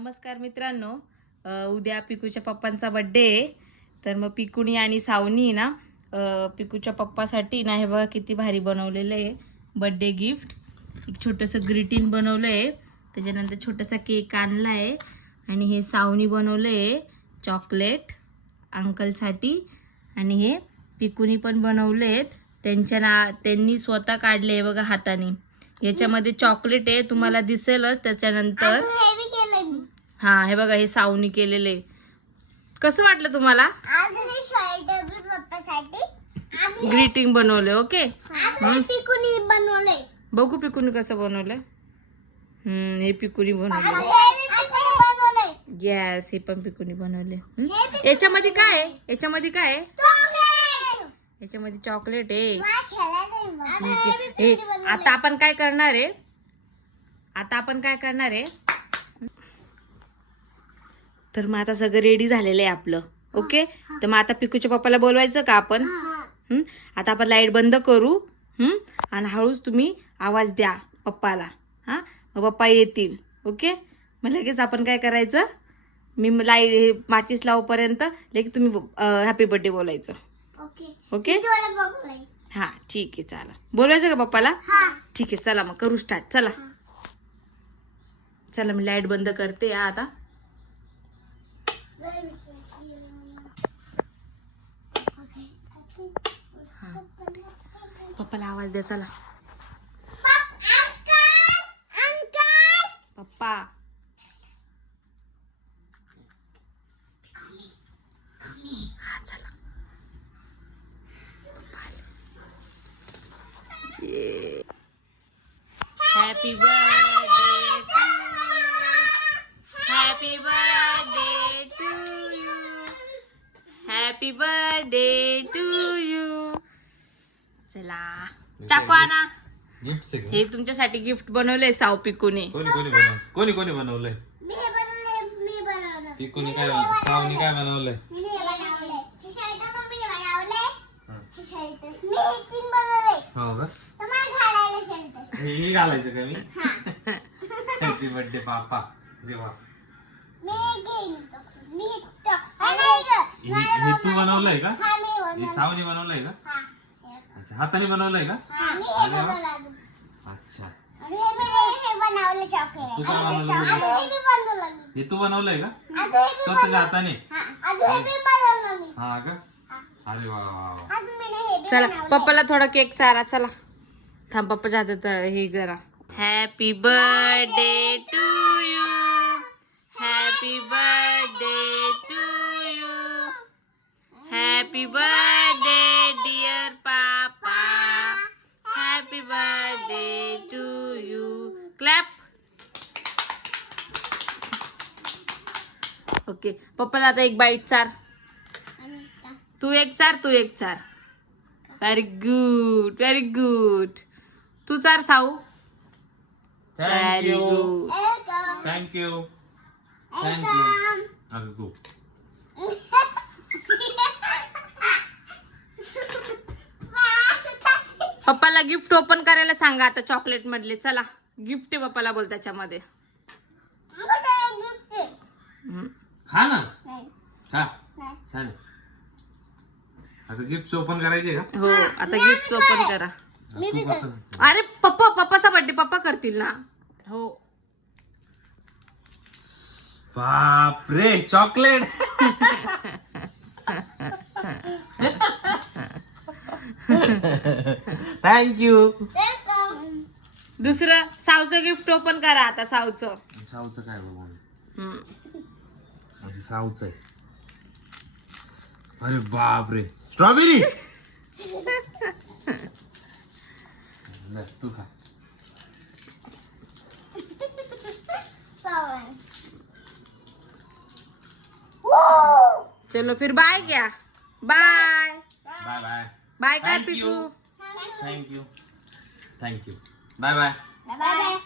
नमस्कार मित्रांनो. उद्या पिकूच्या पप्पांचा बड्डे आहे. तर मग पिकुणी आणि सावनी ना पिकूच्या पप्पासाठी ना हे बघा किती भारी बनवलेलं आहे. बड्डे गिफ्ट एक छोटंसं ग्रीटिंग बनवलं आहे त्याच्यानंतर छोटासा केक आणला आहे आणि हे सावनी बनवलं आहे चॉकलेट अंकलसाठी आणि हे पिकुनी पण बनवले आहेत त्यांच्या ना त्यांनी स्वतः काढले आहे बघा हाताने. याच्यामध्ये चॉकलेट आहे तुम्हाला दिसेलच. त्याच्यानंतर हा हे बघा हे सावनी केलेले. कसं वाटलं तुम्हाला? ग्रीटिंग बनवले ओके बनवले. बघू पिकुनी कसं बनवलं. हम्म हे पिकुनी बनवले. येस हे पण पिकुनी बनवले. याच्यामध्ये काय याच्यामध्ये काय आहे? याच्यामध्ये चॉकलेट आहे. आता आपण काय करणार आहे? आता आपण काय करणार आहे? तर मग आता सगळं रेडी झालेलं आहे आपलं. ओके तर मग आता पिकूच्या पप्पाला बोलवायचं का आपण? आता आपण लाइट बंद करू? आणि हळूच तुम्ही आवाज द्या पप्पाला. हां? मग पप्पा येतील. ओके मग लगेच आपण काय करायचं? मी लाइट माचीस लावपर्यंत लगेच तुम्ही हॅपी बर्थडे बोलायचं. ओके ओके हां ठीक आहे चला बोलवायचं का पप्पाला? ठीक आहे चला मग करू स्टार्ट चला. चला मी लाइट बंद करते हा. आता पप्पाला आवाज द्या चला. पप्पा. हा चला. Happy birthday happy birthday to you happy birthday to you चला. चाकू आणा गिफ्ट सगळं हे तुमच्यासाठी गिफ्ट बनवलंय साव पिकूने. कोणी कोणी बनव कोणी कोणी बनवलंय? मी बनवले मी बनवलं. पिकूनी काय सावनी काय बनवलंय? मी हे बनवले हे शर्ट मम्मीने बनवले हं. हे शर्ट मी हे तीन बनवले हो का? तुम्हाला घालायला शर्ट हे घालायचं का मी? हॅपी बर्थडे पापा जेव्हा मी हे घेईन तो. मी तो. हा, नाही गं. तू बनवलंय का? हा सावनी बनवलंय का? हा. अच्छा. हाताने बनवलंय का? हा हे. अच्छा. हे हे हे तू काय बनवलं? हे हे तू बनवलंय का? स्वतःच्या हाताने? हा अजून हे बी बनवलं मी हा का? अरे वा हे चला. पप्पाला थोडा केक चारा चला. थांब पप्पाच्या हातात हे जरा. Happy birthday to you happy birthday to you happy birthday okay. पप्पाला आता एक बाईट चार. तू एक चार तू एक चार. व्हेरी गुड व्हेरी गुड तू चार साऊ. Very thank you good welcome. Thank you पप्पाला गिफ्ट ओपन करायला सांगा आता चॉकलेट मधले. चला. गिफ्ट आहे पप्पाला बोल त्याच्यामध्ये. खा ना. नाही, खा. नाही. छान आहे. आता गिफ्ट ओपन करायचे का? हो आता गिफ्ट ओपन करा. तू अरे पप्पा पप्पाचा बर्थडे पप्पा करतील ना. हो. बाप रे चॉकलेट थँक्यू. दुसरं सावचं गिफ्ट ओपन करा आता सावचं. साऊचं काय बघू? हम्म. साऊचं आहे. अरे बाप रे स्ट्रॉबेरी तू खा! चलो फिर बाय क्या? बाय बाय बाय बाय काय. Piku thank you thank you bye bye Bye bye.